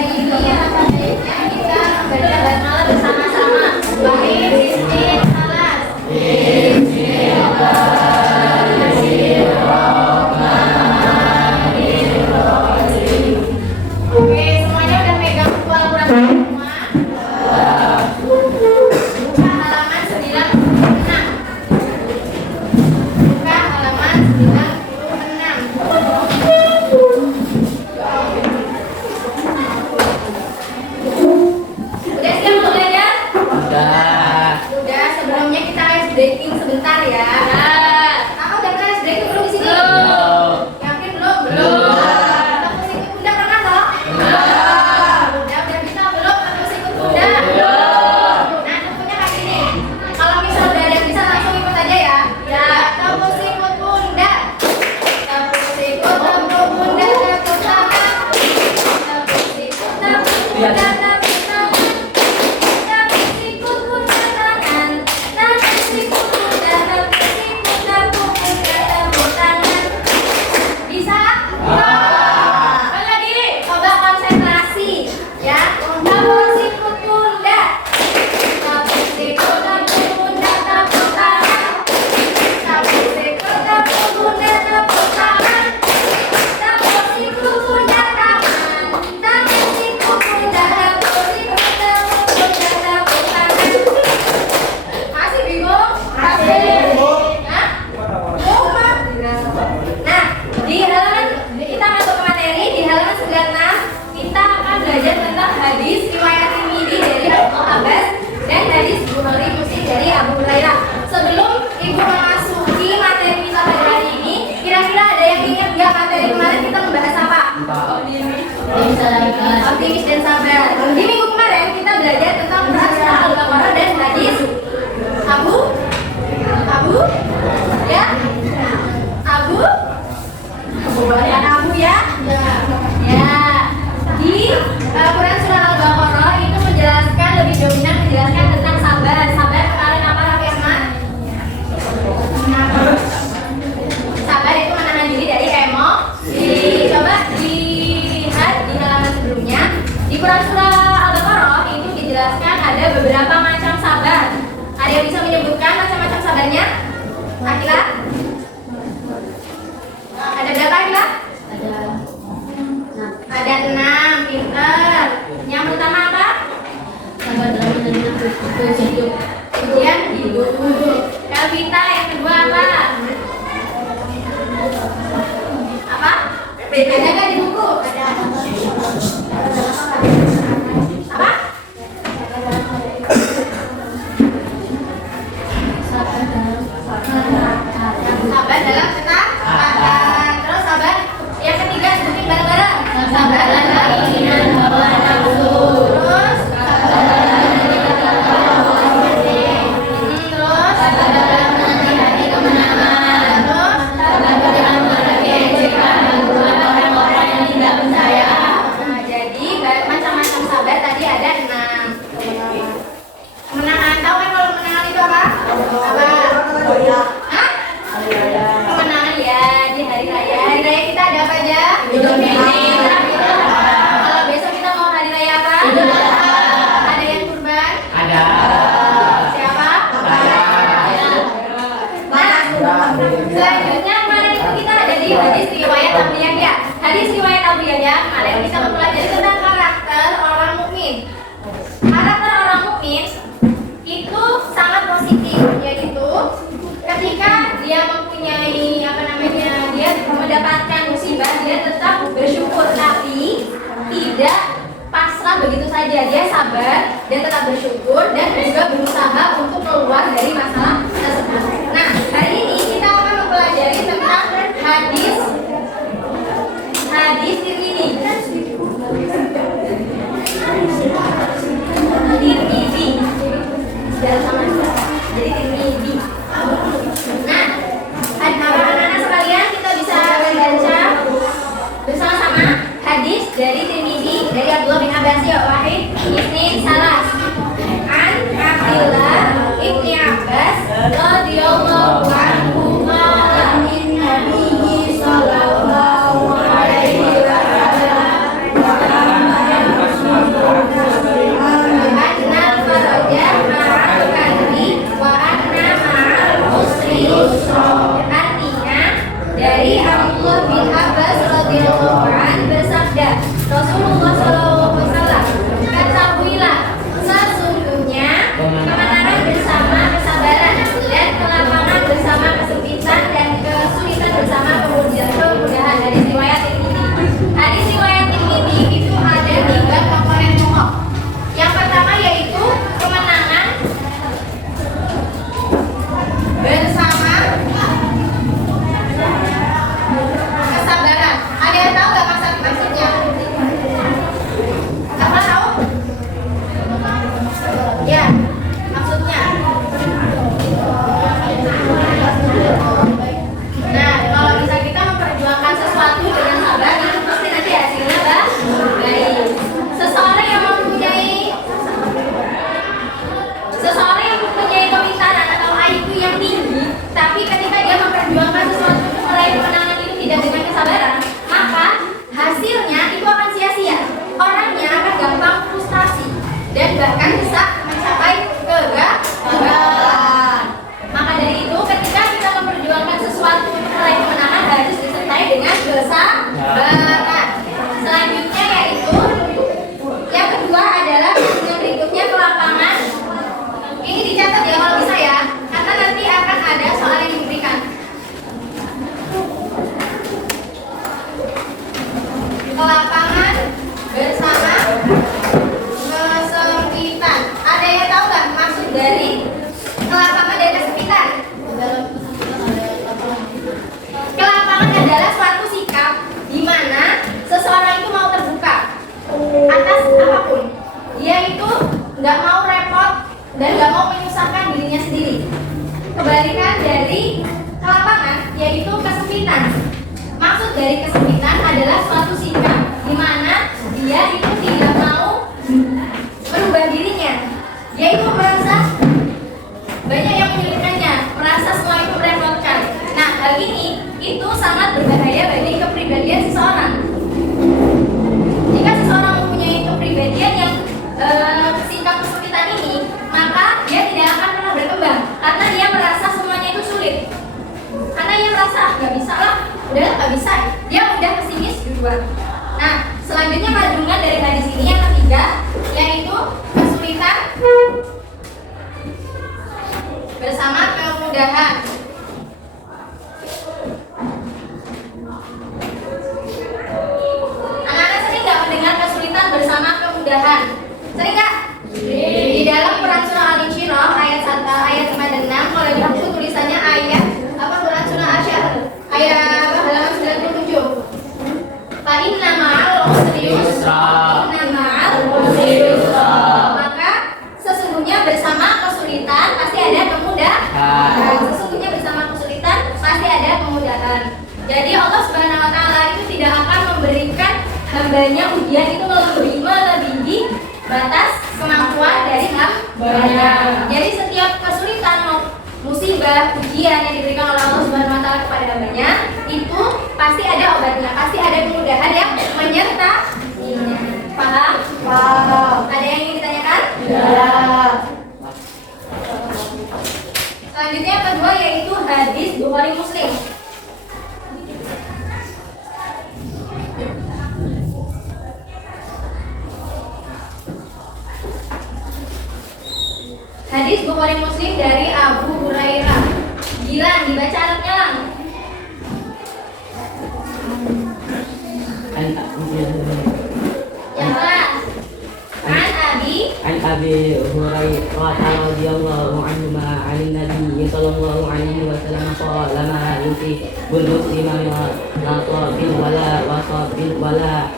hari ini alangkah baiknya kita membaca basmalah bersama-sama. Baik, Bismillah, salas. Oke, semuanya udah megang buku Al-Quran semua? Buka halaman 96. Buka halaman 96. Udah siap untuk belajar? Udah, sebelumnya kita ice breaking sebentar ya. Kakak udah pernah ice breaking belum di sini? Yakin belum? Kita mesti ikut kuda pernah toh? Udah bisa belum? Kita mesti ikut kuda. Nah, tentunya kayak gini. Kalau misal udah ada yang bisa langsung ikut aja ya. Kita mesti ikut kuda. Kita mesti ikut kuda. Tepuk tangan. Kita mesti ikut kuda. Optimis dan sabar. Di minggu kemarin kita belajar tentang Quran surah Al-Baqarah dan hadis Abu ya di Quran surah Al-Baqarah itu menjelaskan, lebih dominan menjelaskan tentang sabar. Sabar kemarin apa Raffi Ahmad? Sabar itu menahan diri dari emosi. Coba dilihat di halaman sebelumnya. Di Quran surah Al-Baqarah itu dijelaskan ada beberapa macam sabar. Ada yang bisa menyebutkan macam-macam sabarnya? Akila? Ada berapa Akila? Ada 6, pinter. Yang pertama apa? Sabar dalam menerima ujian hidup. Kavita, yang kedua apa? Apa? Ada nggak di buku? Ada. Apa? Sabar dalam ketaatan. Terus sabar yang ketiga, sebutin bareng-bareng. Sabar dalam keinginan hawa nafsu. Terus terus sabar dalam menanti kemenangan. Terus sabar dalam menghadapi ejekan orang-orang yang tidak percaya. Nah, jadi macam-macam sabar tadi ada 6. Kemenangan, tahu kan kalau kemenangan itu apa? Apa? Hah? Kemenangan ya di hari raya. Hari raya kita ada apa aja? Idul Fitri. Kalau besok kita mau hari raya apa? Ada yang kurban? Ada. Siapa? Nah, selanjutnya kemarin itu kita ada di hadis riwayat Abu Yahya. Hadis riwayat Abu Yahya kemarin kita mempelajari tentang karakter orang mukmin. Karakter orang mukmin itu sangat positif, yaitu ketika dia mempunyai dia mendapatkan musibah, dia tetap bersyukur, tapi tidak pasrah begitu saja. Dia sabar dan tetap bersyukur dan juga berusaha untuk keluar dari masalah tersebut. Nah, hari ini kita akan mempelajari tentang hadis Tirmidzi. Jadi Tirmidzi. Nah, anak-anak sekalian, kita bisa membaca bersama-sama hadis dari Tirmidzi dari Abdullah bin Abbas Wahid Isnin Salas an Abdullah ibni Abbas radhiyallahu anhu qala inna nabiyyi sallallahu alaihi wa sallam dan nggak mau menyusahkan dirinya sendiri. Kebalikan dari kelapangan yaitu kesempitan. Maksud dari kesempitan adalah suatu sikap di mana dia itu tidak mau merubah dirinya, yaitu merasa banyak yang menyulitkannya, merasa semua itu merepotkan. Nah, hal ini itu sangat berbahaya bagi kepribadian seseorang. Jika seseorang mempunyai kepribadian yang sikap kesempitan ini, maka dia tidak akan pernah berkembang karena dia merasa semuanya itu sulit. Karena dia merasa nggak bisa lah, udahlah nggak bisa. Dia udah pesimis duluan. Nah, selanjutnya kandungan dari hadis ini yang ketiga yaitu kesulitan bersama kemudahan. Anak-anak sering nggak mendengar kesulitan bersama kemudahan? Sering nggak? Di dalam Quran surah Al-Insyirah ayat 1 ayat 5 dan 6, kalau di buku tulisannya ayat apa Quran surah Asyar ayat halaman 97. Fa inna ma'al usri yusra. Maka sesungguhnya bersama kesulitan pasti ada kemudahan. Sesungguhnya bersama kesulitan pasti ada kemudahan. Jadi Allah Subhanahu wa taala itu tidak akan memberikan hambanya ujian itu melebihi batas kemampuan dari hambanya. Jadi setiap kesulitan, musibah, ujian yang diberikan oleh Allah Subhanahu wa taala kepada hambanya itu pasti ada obatnya, pasti ada kemudahan yang menyertainya. Paham? Paham. Ada yang ingin ditanyakan? Ya. Selanjutnya yang kedua yaitu hadis Bukhari Muslim. Hadis Bukhari Muslim dari Abu Hurairah. Gilang, dibaca alatnya lang. Yang kelas. An Abi Hurairah radhiyallahu anhu ma'an Nabi sallallahu alaihi wasallam qala ma yusibul muslima la tabin wala wasabin wala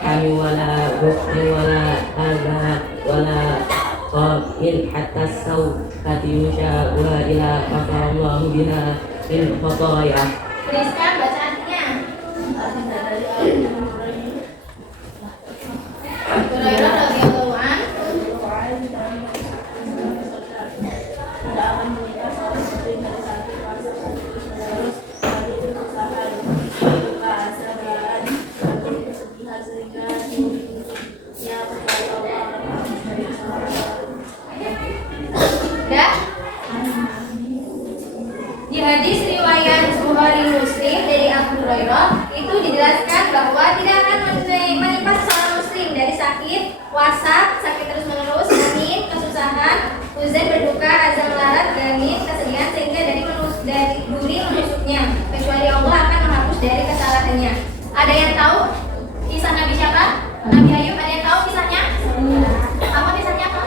hami wala bukhni wala adha wala qabil hatta sawkati yushabuha ila qatarallahu biha min khataya. Tuliskan baca artinya. Hurairah radhiyallahu anhu di hadis riwayat Bukhari Muslim dari Abu Hurairah itu dijelaskan bahwa tidak akan menimpa seorang muslim dari sakit, wasa, sakit terus menerus, angin, kesusahan, huzan, berduka, azam larat, gamin, kesedihan sehingga dari duri menusuknya, kecuali Allah akan menghapus dari kesalahannya. Ada yang tahu kisah Nabi siapa? Nabi Ayub. Ada yang tahu kisahnya? Apa kisahnya apa?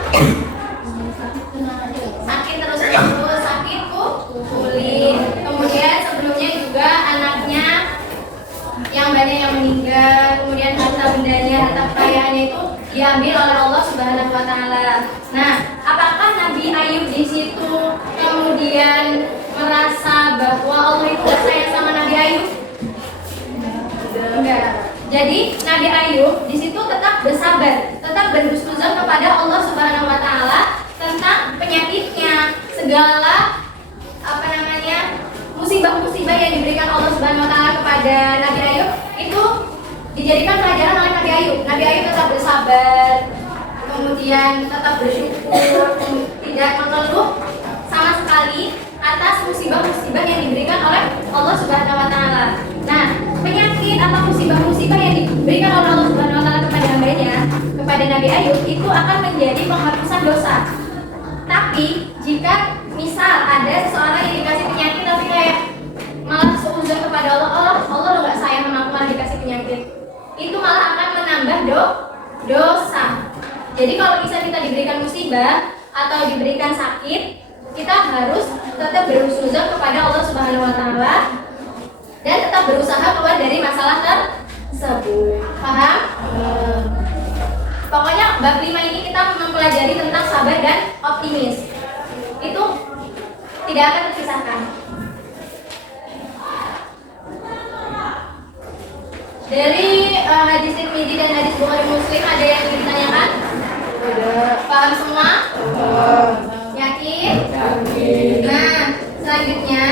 Sakit terus menerus, sakit kulit. Kemudian sebelumnya juga anaknya yang banyak yang meninggal, kemudian harta bendanya, harta kekayaannya itu diambil oleh Allah Subhanahu wa taala. Nah, apakah Nabi Ayub di situ kemudian merasa bahwa Allah itu tidak sayang sama Nabi Ayub? Enggak. Jadi Nabi Ayub di situ tetap bersabar, tetap berhusnuzon kepada Allah Subhanahu wa taala tentang penyakitnya, segala musibah-musibah yang diberikan Allah Subhanahu wa taala kepada Nabi Ayub itu dijadikan pelajaran oleh Nabi Ayub. Nabi Ayub tetap bersabar, kemudian tetap bersyukur, tidak mengeluh sama sekali atas musibah-musibah yang diberikan oleh Allah Subhanahu wa taala. Nah, penyakit atau musibah-musibah yang diberikan oleh Allah Subhanahu wa taala kepada hambanya, kepada Nabi Ayub itu akan menjadi penghapusan dosa. Tapi jika misal ada seseorang yang dikasih penyakit tapi kayak malah seuzon kepada Allah lo nggak sayang sama aku malah dikasih penyakit, itu malah akan menambah dosa. Jadi kalau bisa kita diberikan musibah atau diberikan sakit, kita harus tetap berhusnuzon kepada Allah Subhanahu wa taala dan tetap berusaha keluar dari masalah tersebut. Paham? Pokoknya bab 5 ini kita mempelajari mempelajari tentang sabar dan optimis. Itu tidak akan terpisahkan. Dari hadis Tirmidzi dan hadis Bukhari Muslim ada yang ingin ditanyakan? Paham semua? Yakin? Nah, selanjutnya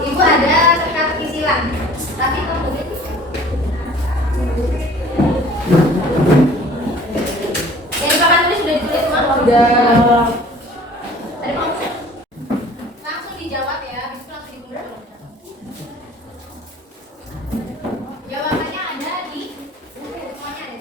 Ibu ada teka-teki silang. Tapi kamu yang Bapak tulis sudah ditulis semua? Sudah. Tadi mau langsung dijawab ya, habis itu langsung dikumpul. Jawabannya ada di buku, semuanya ada.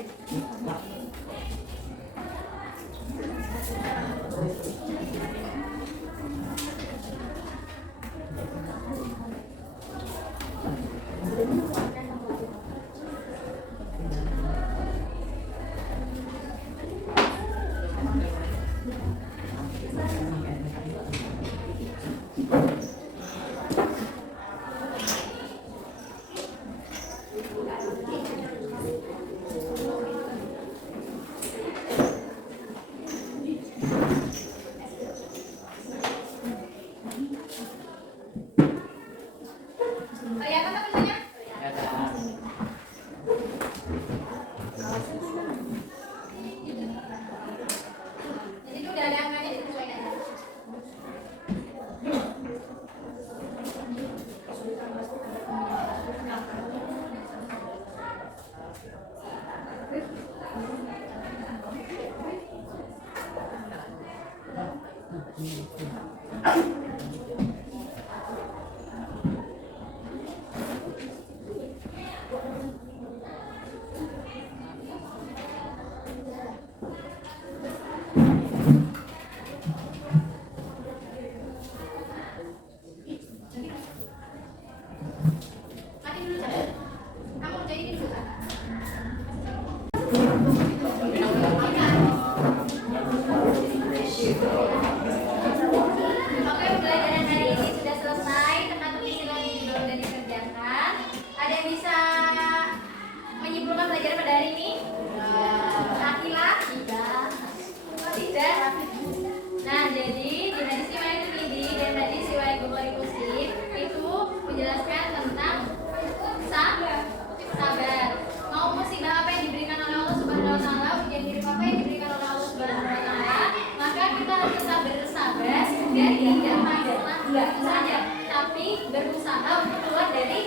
Kelihatan tak tulisannya? Jadi itu udah ada angkanya disesuaikan. Mati dulu Cak. Kamu kerjain ini dulu Cak. Oke, pembelajaran hari ini sudah selesai. Teka-teki silang ini juga sudah dikerjakan. Ada yang bisa menyimpulkan pelajaran pada hari ini? Akila? Tidak. Tidak. Nah, jadi di hadis riwayat Tirmidzi dan hadis riwayat Bukhari Muslim itu menjelaskan tentang sabar. Mau musibah apa yang diberikan oleh Allah Subhanahu wa taala, ujian hidup apa yang diberikan oleh Allah Subhanahu wa taala, maka kita harus tetap bersabar dan tidak marah itu saja, tapi berusaha untuk keluar dari